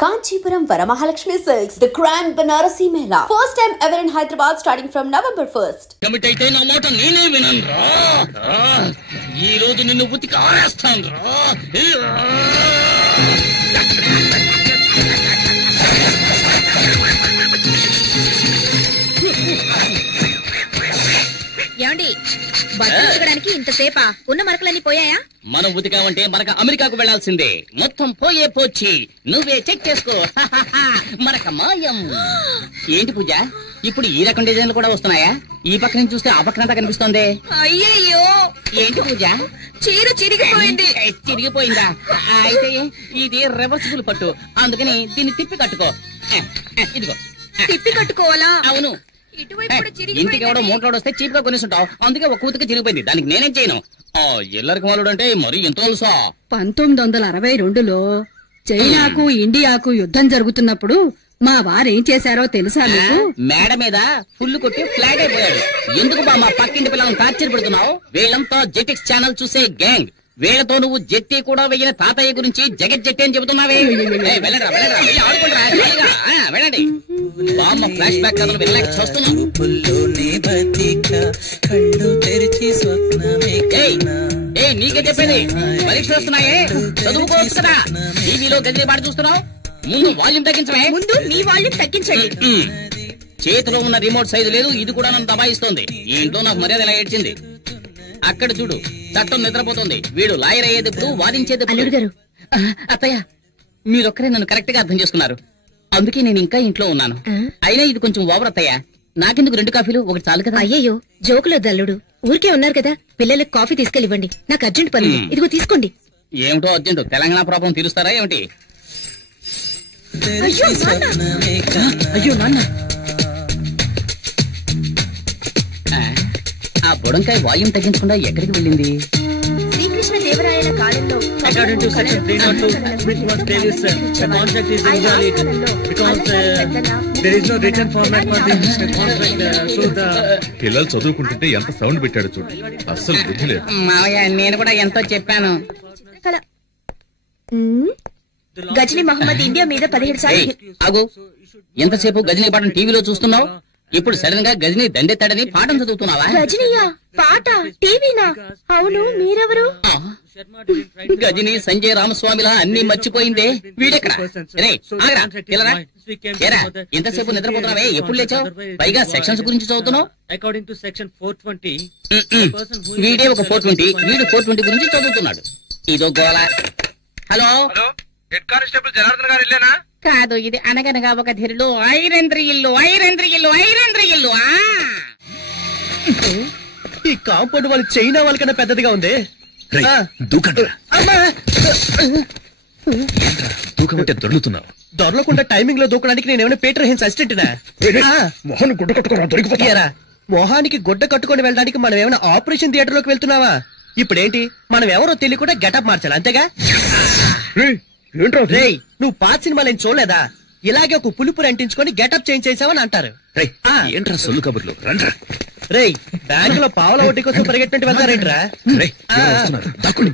Kanchipuram Varamahalakshmi Silks, the Grand Banarasi Mela. First time ever in Hyderabad starting from November 1st. Commit అయితే నా మాట నేనే విననురా. ఈ రోజు నిన్ను ఉతికి ఆరేస్తానురా. ఏమండి బట్టలు ఉతకడానికి ఇంతసేపా? ఉన్న మరకలన్నీ పోయాయా? మనం ఉతికామంటే మనకు అమెరికాకు వెళ్లాల్సిందే. మొత్తం పోయే పోచి నువ్వే చెక్ చేసుకో. మనక మాయం. ఏంటి పూజ, ఇప్పుడు ఈ రకం డిజైన్లు కూడా వస్తున్నాయా? ఈ పక్క నుంచి చూస్తే ఆ పక్కనంతా కనిపిస్తోంది. అయ్యయ్యో, ఏంటి పూజ, చీర చిరిగిపోయింది. చిరిగిపోయిందా? అయితే ఇది రివర్సిబుల్ పట్టు, అందుకని దీన్ని తిప్పి కట్టుకో. ఇదిగో తిప్పి కట్టుకోవాలా? అవును. ఇంటికి ఎవడో మూటలోడు వస్తే చీప్ గా కొనేసుంటావు, అందుకే ఒక కూతుకి చిరిగిపోయింది. దానికి నేనేం చేయను. ఎల్లరికి మాలుడు అంటే మరి ఎంత తెలుసా? 1962లో చైనాకు ఇండియాకు యుద్ధం జరుగుతున్నప్పుడు మా వారేం చేశారో తెలుసా మీకు? మేడ మీద ఫుల్ కొట్టి ఫ్లాట్ అయిపోయాడు. ఎందుకు బా మా పక్కింటి పిల్లలను టార్చర్ పెడుతున్నావు? వీళ్ళంతా జెటిక్స్ ఛానల్ చూసే గ్యాంగ్. వీళ్లతో నువ్వు జెట్టి కూడా వెయ్యిన తాతయ్య గురించి జగత్ జెట్టి అని చెబుతున్నావే. వెళ్ళండి. బామ్మ ఫ్లాష్ బ్యాక్ కథలు వెళ్ళలేక చూస్తున్నాను. నీకే చెప్పేది, పరీక్షలు వస్తున్నాయే, చదువుకోవచ్చు కదా. టీవీలో గదిలే పాట చూస్తున్నావు. ముందు వాల్యూమ్ తగ్గించమే. ముందు మీ వాల్యూమ్ తగ్గించండి. చేతిలో ఉన్న రిమోట్ సైజు లేదు, ఇది కూడా నన్ను దబాయిస్తోంది. ఈ ఇంట్లో నాకు మర్యాద ఇలా ఏడ్చింది. అక్కడ చూడు, చట్టం నిద్రపోతుంది. వీడు లాయర్ అయ్యేటప్పుడు వాదించేది. అల్లుడు గారు, అత్తయ్య మీరొక్కరే నన్ను కరెక్ట్ గా అర్థం చేసుకున్నారు, అందుకే నేను ఇంకా ఇంట్లో ఉన్నాను. అయినా ఇది కొంచెం ఓవర్ అత్తయ్య. నాకెందుకు 2 కాఫీలు, ఒకటి చాలు కదా. అయ్యయ్యో జోకులో దల్లుడు, ఊరికే ఉన్నారు కదా, పిల్లలకు కాఫీ తీసుకెళ్ళివ్వండి. నాకు అర్జెంట్ పని, ఇదిగో తీసుకోండి. ఏమిటో అర్జెంట్? తెలంగాణ ప్రాబ్లం తీరుస్తారా ఏమిటి? అయ్యో నాన్న, ఆ బుడంకాయ వాల్యూమ్ తగ్గించకుండా ఎక్కడికి వెళ్ళింది? శ్రీకృష్ణ దేవరాయల కాలంలో పిల్లలు చదువుకుంటుంటే ఎంత సౌండ్ పెట్టాడు చూడు, అస్సలు బుద్ధి లేదు. మావయ్య నేను కూడా ఎంతో చెప్పాను. గజనీ మహమ్మద్ ఇండియా మీద 17 సార్లు. ఆగు, ఎంతసేపు గజనీ పాఠం టీవీలో చూస్తున్నావు? ఇప్పుడు సడన్ గా గజనీ దండెత్తాడని పాఠం చదువుతున్నావా? గజనీయా? పాట టీవీనా? అవును, మీరెవరు? గజనీ సంజయ్ రామస్వామిలా అన్ని మర్చిపోయిందే. వీడెక్కడ? ఎంతసేపు నిద్రపోతున్నావే? ఎప్పుడు లేచావు? పైగా సెక్షన్స్ గురించి చదువుతున్నావు. అకార్డింగ్ టు సెక్షన్ 420 వీడే ఒక 420, వీడు 420 గురించి చదువుతున్నాడు. ఇదో గోళ. హలో, హెడ్ కానిస్టేబుల్ జనార్దన్ గారు ఇల్లేనా? కాదు, ఇది అనగనగా ఒక ధీరులు ఐరేంద్ర ఇల్లు. ఈ కాంపౌండ్ వాళ్ళు చైనా వాళ్ళకన్నా పెద్దదిగా ఉంది. దూకమంటే దొరుకుతున్నావు. దొరలకుండా టైమింగ్ లో దూకడానికి నేనేమైనా పీటర్ హెన్స్ అసిస్టెంట్నా? మొహన్ గుడ్డ కట్టుకోరా, దొరికిపోతారా? మొహానికి గుడ్డ కట్టుకొని వెళ్ళడానికి మనం ఏమైనా ఆపరేషన్ థియేటర్ లోకి వెళ్తున్నావా? ఇప్పుడేంటి, మనం ఎవరో తెలియకుండా గెటప్ మార్చాలి, అంతేగా? రేయ్, నువ్వు పాత సినిమా నేను చూడలేదా? ఇలాగే ఒక పులుపురు అంటించుకొని గెటప్ చేంజ్ చేసావని అంటారు. ఏంట్రా సొల్లు కబుర్లు? రండ్రా. రేయ్, బ్యాంక్ లో పావుల వడ్డీ కోసం పరిగెట్టినట్టు వెళ్తారేంట్రా? దాక్కోండి.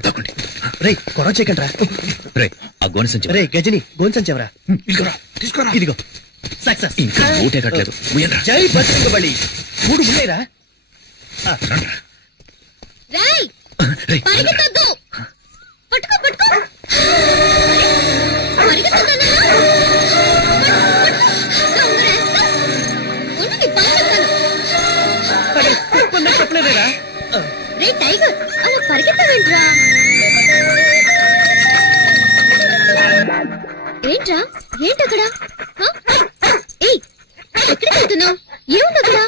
రేయ్, గొడవ చేయకండి రా. ఆ గోనె సంచి. రే గజని, గోన్ సంచెవరా? తీసుకోరా. ఇదిగో సక్సెస్. ఇంకా ఊటే కట్టలేదు. జై బస్సు బలి 3 ముళ్ళేరా? చెప్పలేదేరా? రే టైగర్, అలా పరిగెత్తవేంట్రా? ఏంట్రా, ఏంటక్కడ? ఏయ్, ఎక్కడికి వెళ్తున్నావు? ఏముందక్కడ?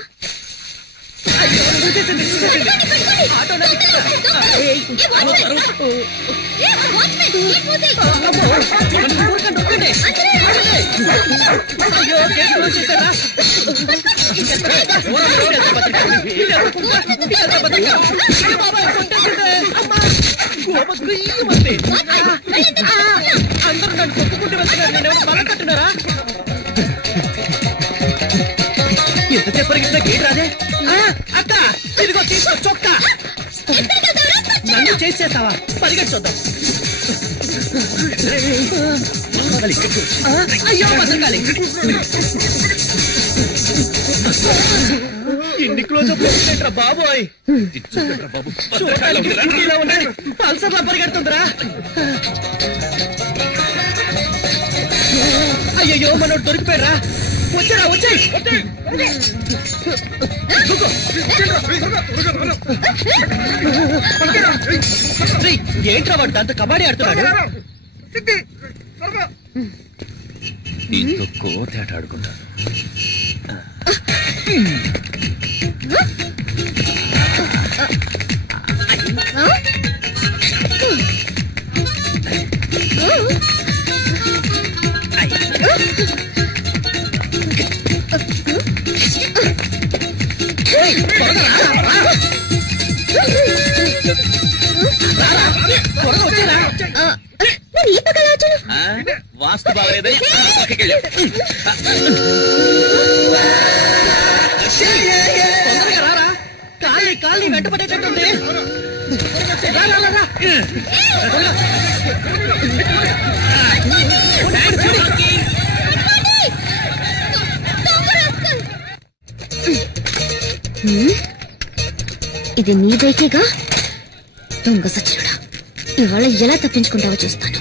అందరూ నన్ను కొట్టుకుంటూ వెళ్తున్నారు, నేనేమో బలం కట్టున్నారా? ఎంతసేపు పరిగెత్తినా గేట్ రాదే? అక్క, ఇదిగో తీసుకో చొక్కా. నన్ను చేసేస్తావా? పరిగెత్తుద్దాం. అయ్యో భద్రకాళి ఇన్ని క్లోజ్ అప్ ఏంట్రా బాబోయ్ ఇలా ఉన్నాయి పల్సర్లా పరిగెడుతుందిరా అయ్యో మనోడు దొరికిపోయారా వచ్చారా వచ్చాయి ఏంట్రా వాడు దాంతో కబడ్డీ ఆడుతున్నాడు దీంతో కోతేట ఆడుకుంటాను వాస్తు బాగలేదు కాలి వెంటపడేటట్టుంది ఇది నీ బైకేగా దొంగ సచ్చినుడా ఇవాళ ఎలా తప్పించుకుంటావో చూస్తాను.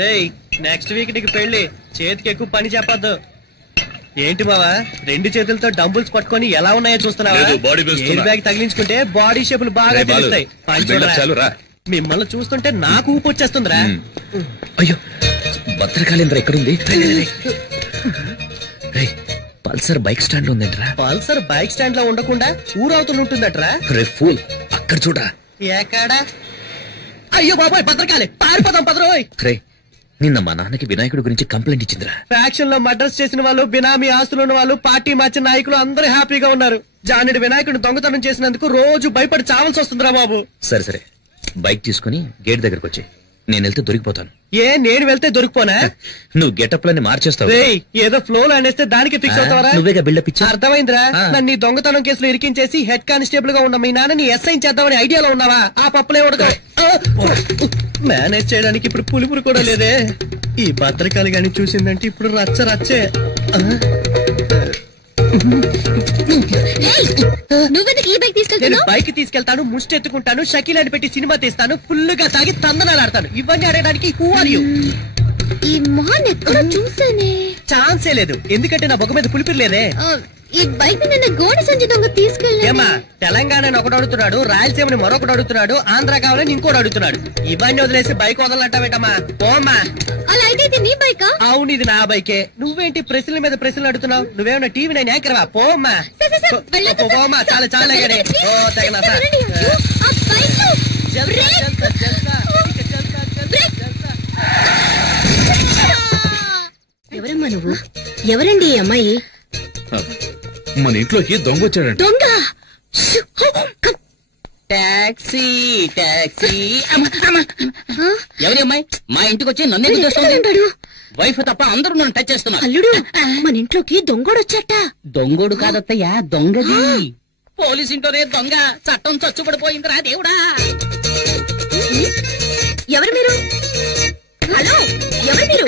రేయ్ నెక్స్ట్ వీక్ నీకు పెళ్లి చేతికి ఎక్కువ పని చెప్పద్దు. ఏంటి బావా 2 చేతులతో డంబుల్స్ పట్టుకొని ఎలా ఉన్నాయో చూస్తున్నావా? ఎయిర్ బ్యాగ్ తగిలించుకుంటే బాడీ షేపులు బాగా తెలుస్తాయి. మిమ్మల్ని చూస్తుంటే నాకు ఊపు వచ్చేస్తుందిరా. అయ్యో భద్రకాళేంద్ర ఎక్కడుంది? పల్సర్ బైక్ స్టాండ్ ఉందంటరా. పల్సర్ బైక్ స్టాండ్ లో ఉండకుండా ఊరవుతులు ఉంటుందట్రా. రే ఫూల్ అక్కడ చూడరా. ఎక్కడా? అయ్యో బాబాయ్ భద్రకాళి పారిపోదాం పదరోయ్. రే నిన్న మా నాన్నకి వినాయకుడి గురించి కంప్లైంట్ ఇచ్చిందిరా. ఫ్యాక్షన్ లో మర్డర్స్ చేసిన వాళ్ళు, బినామీ ఆస్తులు ఉన్న వాళ్ళు, పార్టీ మార్చిన నాయకులు అందరూ హ్యాపీగా ఉన్నారు. జానుడి వినాయకుడిని దొంగతనం చేసినందుకు రోజు భయపడి చావాల్సి వస్తుందిరా బాబు. సరే సరే బైక్ తీసుకుని గేట్ దగ్గరకు వచ్చి నేను వెళ్తే దొరికిపోతాను. నేను వెళ్తే దొరికిపోనా? నువ్వు గెటప్ లని మార్చేస్తావు. ఏదో ఫ్లో లో అనేస్తే దానికి ఫిక్స్ అవుతావరా? నువ్వేగా బిల్డప్ ఇచ్చా. అర్థమైందిరా. నన్ను దొంగతనం కేసులో ఇరికించేసి హెడ్ కానిస్టేబుల్ గా ఉన్న మీ నాన్నని ఎస్ఐ చేద్దామని ఐడియాలో ఉన్నావా? ఆ పప్పులే ఉడక మేనేజ్ చేయడానికి ఇప్పుడు పులిపురు కూడా లేదే. ఈ భద్రకాళి గాని చూసిందంటే ఇప్పుడు రచ్చ రచ్చే. బైక్ తీసుకెళ్తాను, ముష్టి ఎత్తుకుంటాను, షకీలాని పెట్టి సినిమా తీస్తాను, ఫుల్ గా తాగి తందనాలు ఆడతాను. ఇవన్నీ ఆడడానికి హూ ఆర్ యూ? ఈ మొహన్ ఎక్కడ చూసానే? ఛాన్సే లేదు, ఎందుకంటే నా బొగ్గ మీద పులిపిరి లేదే. ఈ బైక్ నిన్న గోడి సంచి దొంగ తీసుకెళ్ళి ఏమా తెలంగాణని ఒకడు అడుగుతున్నాడు, రాయలసీమని మరొకడు అడుగుతున్నాడు, ఆంధ్ర కావాలని ఇంకోటి అడుగుతున్నాడు. ఇవన్నీ వదిలేసి బైక్ వదలంటావేటమ్మా? పోమ్మా. అలా అయితే ఇది నీ బైకా? అవును ఇది నా బైకే. నువ్వేంటి ప్రశ్నల మీద ప్రశ్నలు అడుగుతున్నావు? నువ్వేమన్నా టీవీ నేను యాంకర్వా? పోమ్మా పోమ్మా. చాలా చాలా గానే ఓ తగిన ఎవరమ్మా నువ్వు? ఎవరండి ఈ అమ్మాయి? మన ఇంట్లోకి దొంగ వచ్చాడంట. దొంగ? Taxi taxi. ఎవరి అమ్మాయి మా ఇంటికి వచ్చి నన్ను ఎందుకు చేస్తుంది? వైఫ్ తప్ప అందరూ నన్ను టచ్ చేస్తున్నారు. అల్లుడు మన ఇంట్లోకి దొంగోడు వచ్చాట. దొంగోడు కాదత్తయ్యా, దొంగది. పోలీస్ ఇంటోనే దొంగ. చట్టం చచ్చుపడిపోయిందిరా దేవుడా. ఎవరు మీరు? హలో ఎవరు మీరు?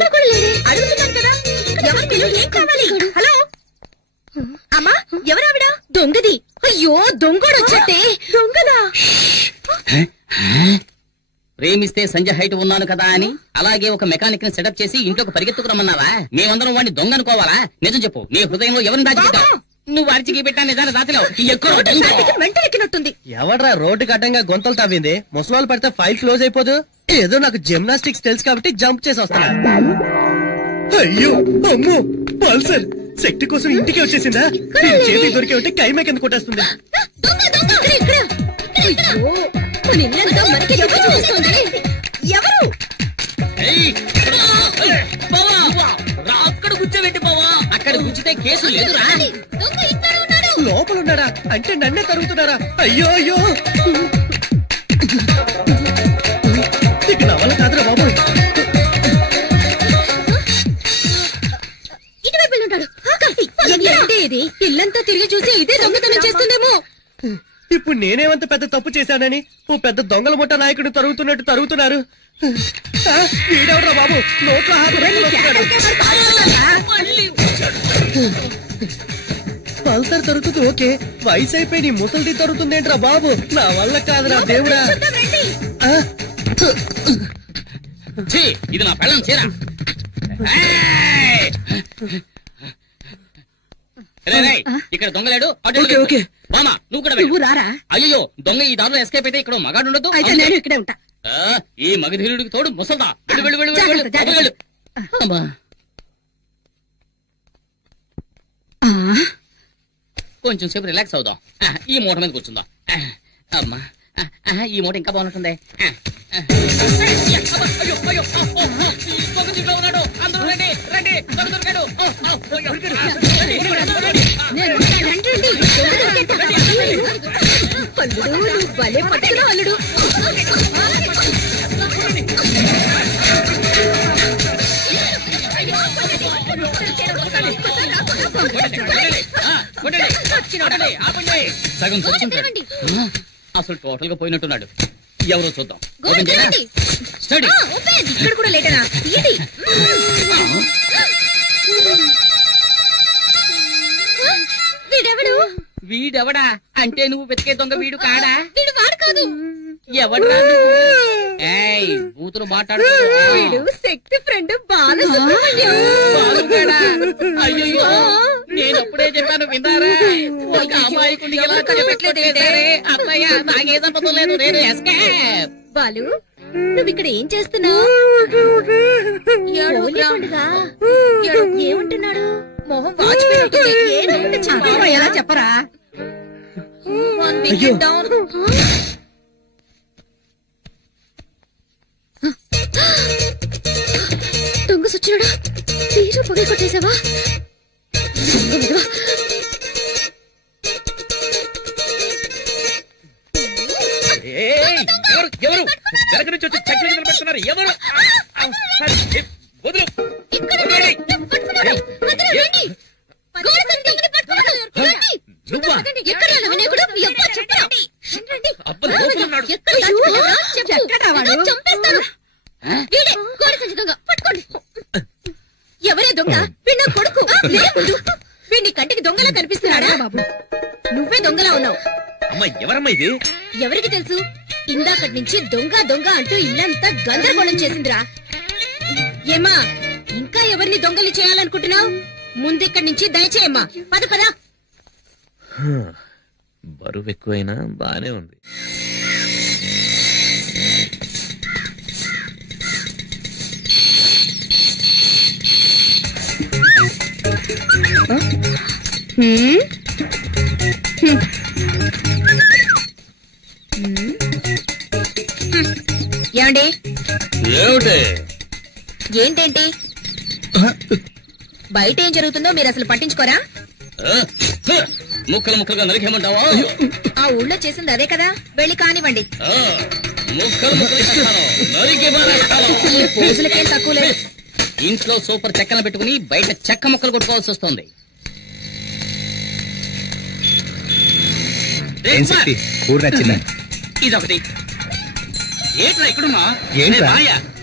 అడుగుతున్నాను కదా ఎవరు మీరు? ఏం కావాలి? హలో అమ్మా ఎవరావిడ? దొంగది. అయ్యో దొంగోడు వచ్చాటే. దొంగదా? ప్రేమిస్తే సంజయ్ హైట్ ఉన్నాను కదా అని అలాగే ఒక మెకానిక్ ని సెటప్ చేసి ఇంట్లోకి పరిగెత్తుకురమ్మన్నావా? మేమందరం వాడిని దొంగ అనుకోవాలా? నిజం చెప్పు, నీ హృదయంలో ఎవరిని దాచిపెట్టావు? నువ్వు అడిచికి పెట్టా నిజాన్ని దాచలేవు. మెంటలెక్కినట్టుంది. ఎవడ్రా రోడ్డుకి అడ్డంగా గొంతలు తవ్వింది? ముసలాళ్ళు పడితే ఫైల్ క్లోజ్ అయిపోదు. ఏదో నాకు జిమ్నాస్టిక్స్ తెలుసు కాబట్టి జంప్ చేసి వస్తున్నా. అయ్యో అమ్మో పల్సర్ శక్తి కోసం ఇంటికి వచ్చేసిందా? చేతి దొరికి ఉంటే కైమే కింద కొట్టేస్తుంది. ఎవరు? అక్కడ కూర్చోబెట్టి బావా. అక్కడ కూర్చుంటే కేసు లేదురా. లోపల ఉన్నాడా? అంటే నన్నే తరుగుతున్నారా? అయ్యో అయ్యో ఇక నా వల్ల కాదురా బాబు. ఇటువైపు ఉంటాడు. ఇది ఇల్లంతా తిరిగి చూసి ఇదే దొంగతనం చేస్తుందేమో. ఇప్పుడు నేనేమంత పెద్ద తప్పు చేశానని ఓ పెద్ద దొంగల ముఠా నాయకుడు తరుగుతున్నట్టు తరుగుతున్నారు. వీడెవడ్రా బాబు నోట్లో పల్సర్ తరుగుతుంది ఓకే, వయసు అయిపోయి నీ ముసలిది తరుగుతుందేంట్రా బాబు, నా వల్ల కాదురా దేవుడా. ఇది నా పెళ్ళం చీర. ఇక్కడ దొంగలేడు. మామా నువ్వు కూడా రారా. అయ్యో దొంగ ఈ దారిలో ఎస్కేప్ అయితే ఇక్కడ మగాడు ఉండదు. అయితే నేను ఇక్కడే ఉంటా. ఈ మగధీరుడికి తోడు ముసల్దా. కొంచెం సేపు రిలాక్స్ అవుదాం. ఈ మూట మీద కూర్చుందాం. అమ్మా ఈ మూట ఇంకా బాగుంటుంది. అందరూ రండి రండి, దొరికాడు. భలే పట్టుకున్నా అల్లుడు. సగం చచ్చుంటాడు. అసలు టోటల్ గా పోయినట్టున్నాడు. ఎవరో చూద్దాం. ఇక్కడ కూడా లేటనా? వీడెవడా అంటే నువ్వు వెతికే దొంగ వీడు కాడా? వీడు వాడు కాదు. ఎవడా? బూతులు మాట్లాడు. వీడు శక్తి ఫ్రెండ్ బాలసుబ్రహ్మణ్యం. అయ్యో నేను అప్పుడే చెప్పాను విన్నారా? ఒక అమాయకుడిని ఎలా కనిపెట్టలేదే అత్తయ్య. నాకే తప్పదు లేదు. నేను ఎస్కేప్. బాలు నువ్వు ఇక్కడ ఏం చేస్తున్నావు? ఏమంటున్నాడు? మొహం వాచిపోయి ఎలా చెప్పరా? దొంగ సచ్చినాడా? తీరు పొగ కొట్టేసావా? ఎవరు వెనక నుంచి వచ్చి చెట్లు నిలబెడుతున్నారు? ఎవరు? ఎవరే దొంగ? వీడి కొడుకు. వీడిని కంటికి దొంగలా కనిపిస్తున్నాడా? బాబు నువ్వే దొంగలా ఉన్నావు. అమ్మా ఎవరమ్మా ఇది? ఎవరికి తెలుసు? ఇందాకటి నుంచి దొంగ దొంగ అంటూ ఇల్లంతా గందరగోళం చేసిందిరా. ఏమా ఇంకా ఎవరిని దొంగలి చేయాలనుకుంటున్నావు? ముందిక్కడి నుంచి దయచేయమ్మా. పద పద. బరువు ఎక్కువైనా బానే ఉంది. ఏమండి? ఏమిటి? ఏంటేంటి? బయట ఏం జరుగుతుందో మీరు అసలు పట్టించుకోరా? ముక్కలు ముక్కలుగా నరికేమంటావా? ఆ ఊళ్ళో చేసింది అదే కదా, వెళ్ళి కానివ్వండి. ఈ పూజలకేం తక్కువ లేదు. ఇంట్లో సూపర్ చెక్కన పెట్టుకుని బయట చెక్క ముక్కలు కొట్టుకోవాల్సి వస్తుంది. ఇదొకటి. ఏంట్రా ఇక్కడున్నా?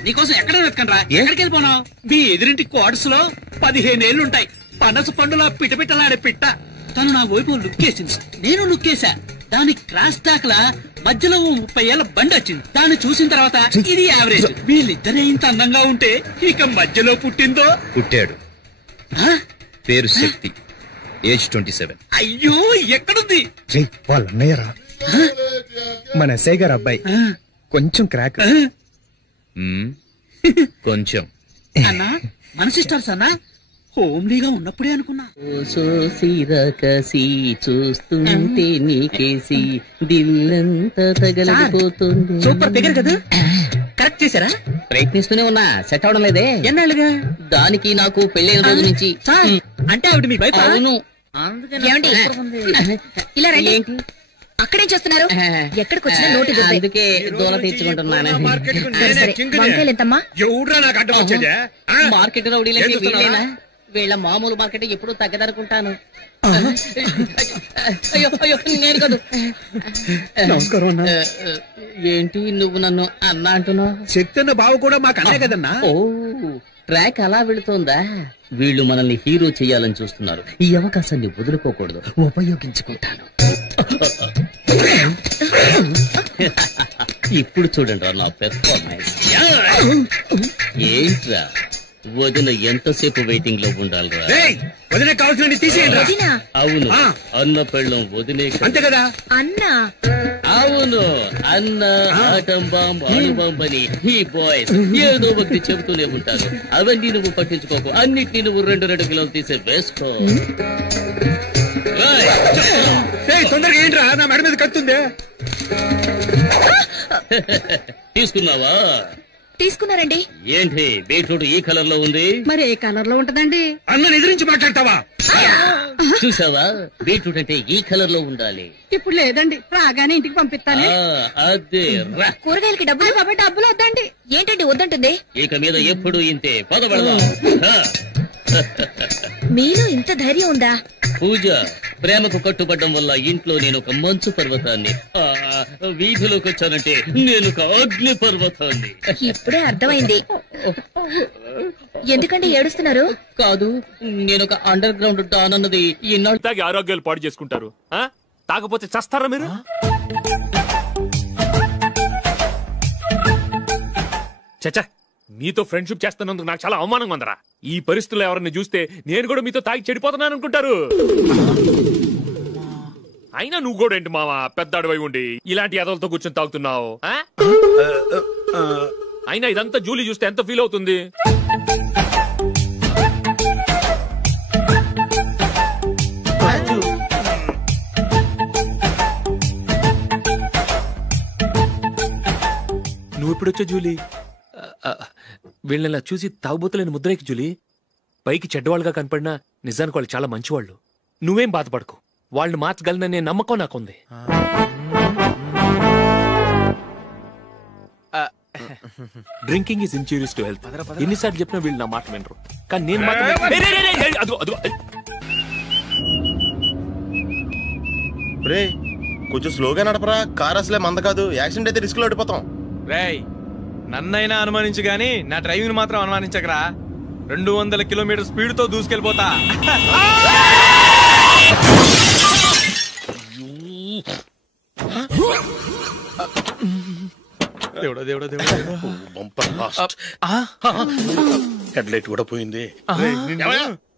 నీకోసం ఎక్కడ వెతకండ్రా? ఎక్కడికి వెళ్ళిపోనావు? మీ ఎదురింటి క్వార్టర్స్ లో 15 ఏళ్లుంటాయి. పనస పండులా పిటపిటలాడే పిట్ట. తను నా వైపు లుక్కేసింది, నేను లుక్కేసా. దానికి క్రాస్ టాక్లా మధ్యలో 30 ఏళ్ల బండి వచ్చింది. దాన్ని చూసిన తర్వాత ఇది యావరేజ్. వీళ్ళిద్దరే ఇంత అందంగా ఉంటే ఇక మధ్యలో పుట్టిందో. పుట్టాడు. పేరు శక్తి, ఏజ్ 27. అయ్యో ఎక్కడుంది? వాళ్ళ అన్నయ్యరా, మన ఎస్ఐ గారు అబ్బాయి. కొంచెం క్రాక్. కొంచెం అన్నా మన సిస్టర్స్ అన్నా. హోమ్లీగా ఉన్నప్పుడే అనుకున్నా. చూస్తుంటే నీకేసి దిల్లంతా తగలపోతుంది. సూపర్ ఫిగర్ కదా. కరెక్ట్ చేశారా? ప్రయత్నిస్తూనే ఉన్నా, సెట్ అవడం లేదే. ఎన్నాళ్ళుగా? దానికి నాకు పెళ్ళైన రోజు నుంచి. అంటే ఆవిడ మీ వైఫ్? అవును. ఏమండి ఇలా రండి. అక్కడేం చేస్తున్నారు? ఎక్కడికి వచ్చినా నోటి అందుకే దూల తీర్చుకుంటున్నాను. వంకాయలు ఎంతమ్మా? ఎవడ్రా నాకు అడ్డం వచ్చేదే? మార్కెట్ రౌడీలకి వీళ్ళేనా? వీళ్ళ మామూలు మార్కెట్ ఎప్పుడు తగ్గదనుకుంటాను. అయ్యో అయ్యో నేను కాదు. నమస్కారం. ఏంటి నువ్వు నన్ను అన్నా అంటున్నావు? చెప్తున్న బావ కూడా మాకు అన్నే కదన్నా. ఓ ట్రాక్ అలా వెళుతోందా? వీళ్ళు మనల్ని హీరో చేయాలని చూస్తున్నారు. ఈ అవకాశాన్ని వదులుకోకూడదు, ఉపయోగించుకుంటాను. ఇప్పుడు చూడండి నా పెర్ఫార్మెన్స్. ఏంట్రా వదిన ఎంతసేపు వెయిటింగ్ లో ఉండాలిరా? వదిన కావాల్సిన తీసేయండి. అవును, అన్న పెళ్ళం వదిలే అంతే కదా. అన్నా అవును, అన్న ఆటం బాంబ్ అణుబాంబ్ అని ఈ బాయ్స్ ఏదో ఒకటి చెబుతూనే ఉంటారు. అవన్నీ నువ్వు పట్టించుకోకు, అన్నిటినీ నువ్వు 2 కిలోలు తీసే వేసుకో. తొందరగా ఏంట్రా, నా మెడ మీద కత్తుందే. తీసుకున్నావా? తీసుకున్నారండి. ఏంటి బీట్రూట్ ఈ కలర్ లో ఉంది? మరి ఏ కలర్ లో ఉంటదండి? అన్న ఎదిరించి మాట్లాడతావా? చూసావా, బీట్రూట్ అంటే ఈ కలర్ లో ఉండాలి. ఇప్పుడు లేదండి, రాగానే ఇంటికి పంపిస్తాను. అదే రా. కూరగాయలకి డబ్బులు కాబట్టి డబ్బులు వద్దండి. ఏంటండి వద్దంటుంది? ఇక మీద ఎప్పుడు ఇంతే. పదపడదా మీలో ఇంత ధైర్యం ఉందా? పూజ, ప్రేమకు కట్టుబడ్డం వల్ల ఇంట్లో నేను ఒక మంచు పర్వతాన్ని, వీధిలోకి వచ్చానంటే నేను ఒక అగ్ని పర్వతాన్ని. ఇప్పుడే అర్థమైంది. ఎందుకంటే ఏడుస్తున్నారు? కాదు, నేను ఒక అండర్ గ్రౌండ్ డాన్ అన్నది ఇన్నాళ్ళు. తాగి ఆరోగ్యాలు పాడు చేసుకుంటారు, తాగపోతే చస్తారా మీరు? చచ్చా, మీతో ఫ్రెండ్షిప్ చేస్తున్నందుకు నాకు చాలా అవమానంగా ఉందరా. ఈ పరిస్థితుల్లో ఎవరిని చూస్తే నేను కూడా మీతో తాగి చెడిపోతున్నాను అనుకుంటారు. అయినా నువ్వు కూడా ఏంటి మావా, పెద్ద అడవై ఉండి ఇలాంటి ఎదలతో కూర్చొని తాగుతున్నావు? అయినా ఇదంతా జూలీ చూస్తే ఎంత ఫీల్ అవుతుంది? నువ్వు ఎప్పుడొచ్చా జూలీ? వీళ్ళని చూసి తాగుబోతులేని ముద్రేకి జూలీ. పైకి చెడ్డవాళ్ళుగా కనపడినా నిజానికి వాళ్ళు చాలా మంచివాళ్ళు. నువ్వేం బాధపడకు, వాళ్ళని మార్చగలననే నమ్మకం నాకుంది. Drinking is injurious to health. ఎన్నిసార్లు చెప్పినా వీళ్ళు నా మాట వినరు, కానీ నేను మాత్రం. కొంచెం స్లోగా నడపరా, కార్ అసలే మంద కాదు. యాక్సిడెంట్ అయితే రిస్క్ లో ఓడిపోతాం. రేయ్, నన్నైనా అనుమానించు గాని నా డ్రైవింగ్ మాత్రం అనుమానించకరా. 200 కిలోమీటర్ స్పీడ్ తో దూసుకెళ్ళిపోతా. దేవుడా దేవుడా దేవుడా, హెడ్ లైట్ కూడా పోయింది.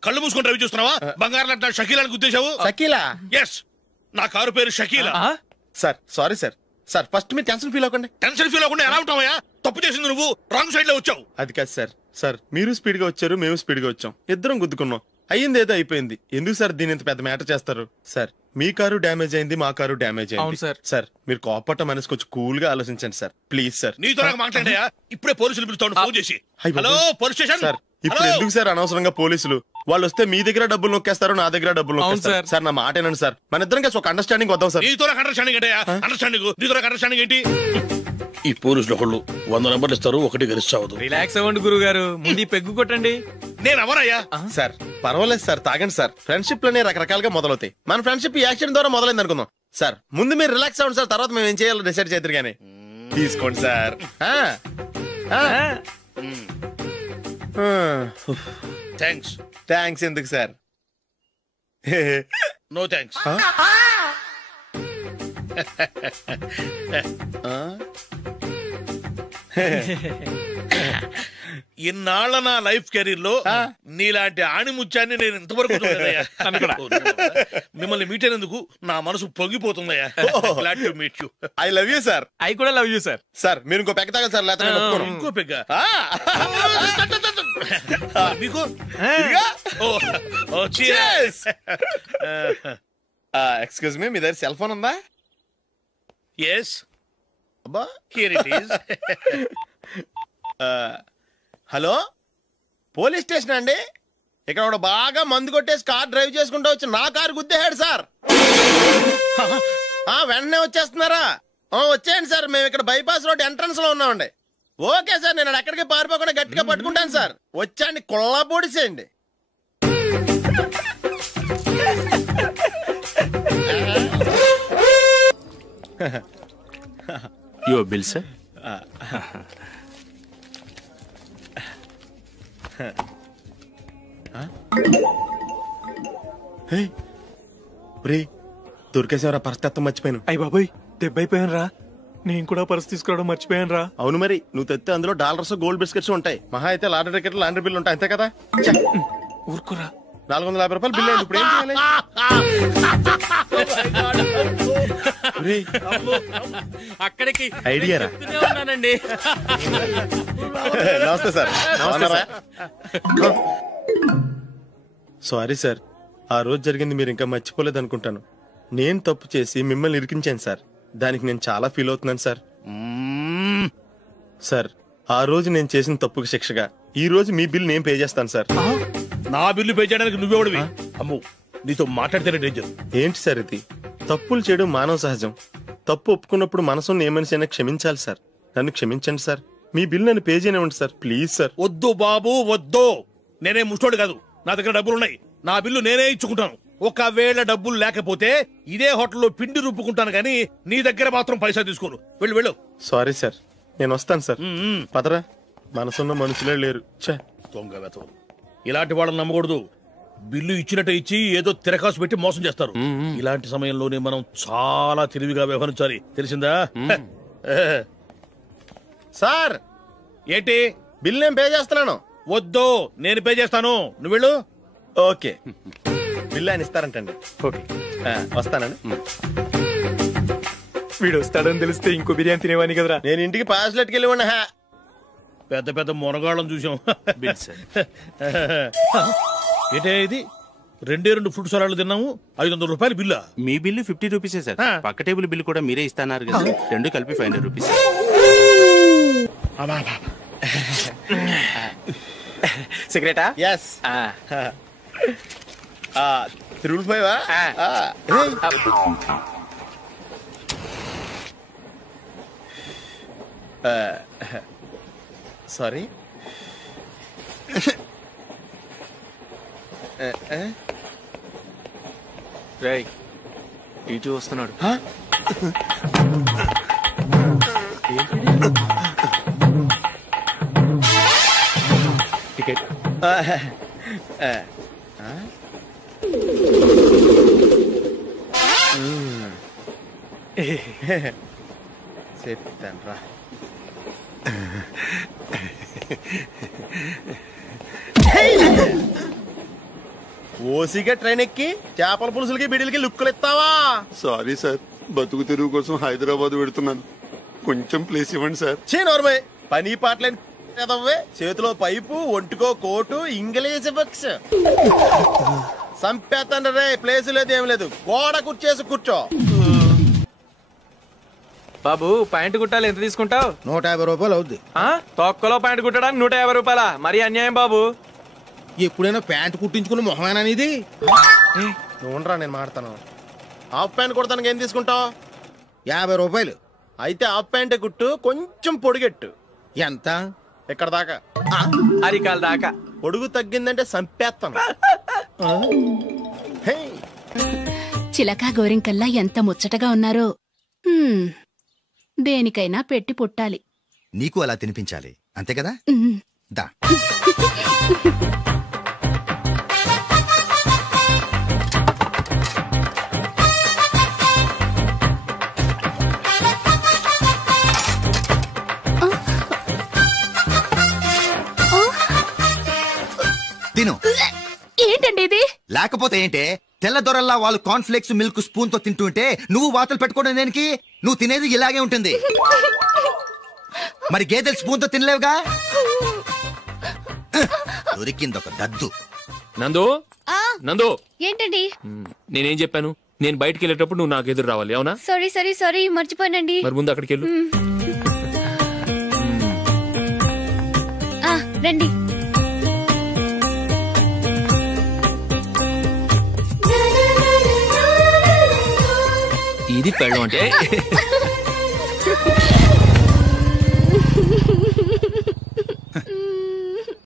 కళ్ళు మూసుకొని రవి చూస్తున్నావా? బంగారం అంటే షకీలాని గుద్దేశావు. షకీలా? ఎస్, నా కారు పేరు Shakeela. Sir sorry sir. Sir first మీరు టెన్షన్ ఫీల్ అవ్వకండి. టెన్షన్ ఫీల్ అవ్వకుండా ఎలా ఉంటావా? తప్పు చేసింది నువ్వు, రాంగ్ సైడ్ లో వచ్చావు. అది కాదు సార్. సార్ మీరు స్పీడ్ గా వచ్చారు, మేము స్పీడ్ గా వచ్చాం, ఇద్దరం గుద్దుకున్నాం. అయ్యింది ఏదో అయిపోయింది. ఎందుకు సార్ దీని ఇంత పెద్ద మ్యాటర్ చేస్తారు? సార్ మీ కారు డ్యామేజ్ అయింది, మా కారు డ్యామేజ్ అయింది. సార్ మీరు కోపట్ట మనసు కొంచెం కూల్ గా ఆలోచించండి సార్, ప్లీజ్ సార్. నీతో నాకు మాట్లాడాయా? ఇప్పుడే పోలీసులు పిలుస్తాను, ఫోన్ చేసి. Hello police station. సార్ ఇప్పుడు ఎందుకు సార్ అనవసరంగా పోలీసులు? వాళ్ళు వస్తే మీ దగ్గర డబ్బులు నొక్కేస్తారు, నా దగ్గర డబ్బులు నొక్కేస్తారు. సార్ నా మాట ఏనండి సార్, మన ఇద్దరం కలిసి ఒక అండర్స్టాండింగ్ వద్దాం సార్. నీతో నాకు అండర్స్టాండింగ్ ఏంటయ్యా? అండర్స్టాండింగ్ నీతో నాకు అండర్స్టాండింగ్ ఏంటి? ఈ పోలీసులు ఒకళ్ళు 100 నెంబర్లు ఇస్తారు, ఒకటి గెలిచావదు. రిలాక్స్ అవ్వండి గురువు గారు, ముందు పెగ్గు కొట్టండి. నేను ఎవరయ్యా? సార్ పర్వాలేదు సార్, తాగండి సార్. ఫ్రెండ్షిప్ లోనే రకరకాలుగా మొదలవుతాయి. మన ఫ్రెండ్షిప్ ఈ యాక్సిడెంట్ ద్వారా మొదలైంది అనుకుందాం. సార్ ముందు మీరు రిలాక్స్ అవ్వండి సార్, తర్వాత మేము ఏం చేయాలో డిసైడ్ చేద్దరు గానీ. తీసుకోండి సార్. థ్యాంక్స్. థ్యాంక్స్ ఎందుకు సార్? No thanks. ఇన్నాళ్ల నా లైఫ్ కెరీర్ లో నీలాంటి ఆణిముత్యాన్ని నేను ఇంతవరకు చూడలేదయ్యా. మిమ్మల్ని మీట్ అయినందుకు నా మనసు పొంగిపోతుందయ్యా. Glad to meet you. I love you sir. I కూడా లవ్ యూ సార్. సార్ మీరు ఇంకో పెగ్గ తాగండి సార్, లేకపోతే ఇంకో పెగ్గ మీకు. ఎక్స్క్యూజ్ మీ, మీ దగ్గర సెల్ ఫోన్ ఉందా? ఎస్. అబ్బా, here it is. Hello, police station అండి. ఇక్కడ ఒక బాగా మందు కొట్టేసి కార్ డ్రైవ్ చేసుకుంటూ వచ్చి నా కారు గుద్దేశాడు సార్. వెంటనే వచ్చేస్తున్నారా? వచ్చేయండి సార్, మేము ఇక్కడ బైపాస్ రోడ్ ఎంట్రన్స్ లో ఉన్నామండి. ఓకే సార్, నేను ఎక్కడికి పారిపోకుండా గట్టిగా పట్టుకుంటాను సార్. వచ్చాండి, కుళ్ళ పొడిసేయండి. Your bill sir. దొరికేసేవరా పరిస్థితి మర్చిపోయాను. అయ్య బాబాయ్ దెబ్బైపోయాను రా. నేను కూడా పర్స్ తీసుకురావడం మర్చిపోయాను రా. అవును మరి నువ్వు తెస్తే అందులో డాలర్స్ గోల్డ్ బిస్కెట్స్ ఉంటాయి. మహా అయితే లాటరీ టికెట్ లాండ్రీ బిల్లు ఉంటాయి, అంతే కదా. ఊరుకురా. 450 రూపాయలు బిల్లు అయింది. ఇప్పుడు ఏం చేయాలి? అక్కడికి ఐడియా రా. నమస్తే సార్. సారీ సార్, ఆ రోజు జరిగింది మీరు ఇంకా మర్చిపోలేదు అనుకుంటాను. నేను తప్పు చేసి మిమ్మల్ని ఇరికించాను సార్. దానికి నేను చాలా ఫీల్ అవుతున్నాను సార్. సార్, ఆ రోజు నేను చేసిన తప్పుకి శిక్షగా ఈ రోజు మీ బిల్ నేను పే చేస్తాను సార్. నా బిల్లు పే చేయడానికి నువ్వెవడివి? అమ్మో, నీతో మాట్లాడితేనే డేంజర్. ఏంటి సార్ ఇది? తప్పులు చేయడం మానవ సహజం. తప్పు ఒప్పుకున్నప్పుడు మనసుని ఏ మనిషి అయినా క్షమించాలి సార్. నన్ను క్షమించండి సార్. మీ బిల్ నన్ను పే చేయనివ్వండి సార్, ప్లీజ్ సార్. వద్దు బాబు వద్దు. నేనే ముష్టోడు కాదు, నా దగ్గర డబ్బులున్నాయి. నా బిల్లు నేనే ఇచ్చుకుంటాను. ఒకవేళ డబ్బులు లేకపోతే ఇదే హోటల్లో పిండి రుబ్బుకుంటాను గానీ నీ దగ్గర మాత్రం పైసా తీసుకోను. వెళ్ళు వెళ్ళు. సారీ సార్, నేను వస్తాను సార్. పదరా, మనసున్న మనుషులే లేరు. దొంగ వెతవరు. ఇలాంటి వాళ్ళని నమ్మకూడదు. బిల్లు ఇచ్చినట్టు ఇచ్చి ఏదో తిరకాసు పెట్టి మోసం చేస్తారు. ఇలాంటి సమయంలోనే మనం చాలా తెలివిగా వ్యవహరించాలి, తెలిసిందా? సార్, ఏంటి? బిల్ నేను పే చేస్తున్నాను. వద్దు, నేను పే చేస్తాను, నువ్వు వెళ్ళు. ఓకే, బిల్ ఆయన ఇస్తారంటండి. ఓకే, వస్తానండి. వీడు వస్తాడని తెలిస్తే ఇంకో బిర్యానీ తినేవాని కదరా. నేను ఇంటికి పాస్లెట్కి వెళ్ళి ఉన్నా. పెద్ద పెద్ద మునగాళ్ళం చూసాం. ఏంటే ఇది? 2 ఫ్రూట్ సలాడ్లు తిన్నాము, 500 రూపాయలు బిల్లా? మీ బిల్లు 50 రూపీసే సార్. పక్క టేబుల్ బిల్లు కూడా మీరే ఇస్తాన్నారు కదా, రెండు కలిపి 500 రూపీస్. సిగరెటా? ఎస్. 355. సారీ. రేయ్, ఇటు వస్తున్నాడు. టికెట్. చెప్తాను రా. ఓసిగా ట్రైన్ ఎక్కి చేపల పులుసులకి బిడిలకి లుక్కులు ఇస్తావా? సారీ సార్, బతుకు తెరువు కోసం హైదరాబాద్ పెడుతున్నాను, కొంచెం ప్లేస్ ఇవ్వండి సార్. నోర్మే, పని పాటలేని చేతిలో పైపు, ఒంటికో కోటు, ఇంగ్లీష్ బుక్స్. సంపేతండ్రి రే, ప్లేస్ లేదు ఏం లేదు, గోడ కుర్చేసి కూర్చో. బాబు, ప్యాంటు కుట్టాలి, ఎంత తీసుకుంటావు? 150 రూపాయలు అవుద్ది. తొక్కలో ప్యాంటు కుట్టడానికి 150 రూపాయల? మరి అన్యాయం బాబు. ఎప్పుడైనా ప్యాంటు కుట్టించుకుని మొహమేనా ఇది? నువ్వురా, నేను మాడతాను. హాఫ్ ప్యాంట్ కుడతానికి ఏం తీసుకుంటావు? 50 రూపాయలు. అయితే హాఫ్ ప్యాంటే కుట్టు, కొంచెం పొడిగెట్టు. ఎంత? ఎక్కడ దాకా? అరికాల దాకా. పొడుగు తగ్గిందంటే సంపేస్తాను. చిలకా గోరింకల్లా ఎంత ముచ్చటగా ఉన్నారో. దేనికైనా పెట్టి పుట్టాలి. నీకు అలా తినిపించాలి, అంతే కదా? దా. తిను. ఏంటండి ఇది? లేకపోతే ఏంటే, తెల్ల దొరల్లా వాళ్ళు కార్న్ఫ్లేక్స్ మిల్క్ స్పూన్ తో తింటుంటే నువ్వు వాతలు పెట్టుకోవడం దేనికి? నువ్వు తినేది ఇలాగే ఉంటుంది. మరి గేదెలు స్పూన్ తో తినలేవుగా. దొరికింది ఒక దద్దు. నందు, నందు, ఏంటండి? నేనేం చెప్పాను? నేను బయటికి వెళ్ళేటప్పుడు నువ్వు నాకు ఎదురు రావాలి, అవునా? సారీ మర్చిపోయానండి. మరి ముందు అక్కడికి వెళ్ళు. రండి. ఇది పెళ్ళం అంటే